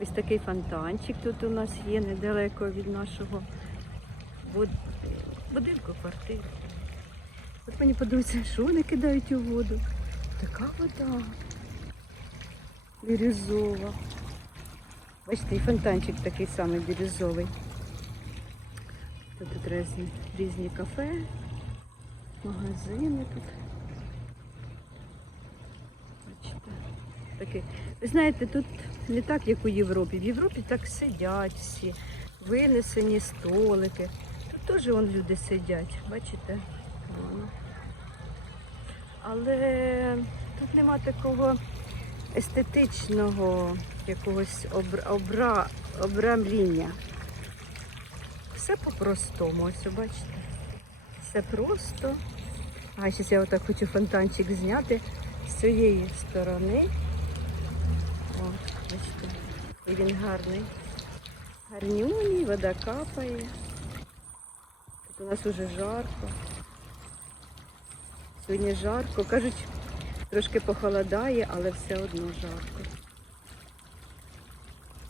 Ось такий фонтанчик тут у нас є недалеко від нашого будинку квартири. От мені подобається, що вони кидають у воду. Така вода. Бірюзова. Бачите, і фонтанчик такий самий бірюзовий. Тут, різні, різні кафе, магазини тут. Бачите. Такий. Ви знаєте, тут не так, як у Європі. В Європі так сидять всі, винесені столики. Тут теж вон люди сидять, бачите? Але тут нема такого естетичного якогось обра, обра, обрамління. Все по-простому, ось бачите. Все просто. А зараз я отак хочу фонтанчик зняти з цієї сторони. О, бачите. І він гарний. Гарнюний, вода капає. Тут у нас уже жарко. Сьогодні жарко. Кажуть, трошки похолодає, але все одно жарко.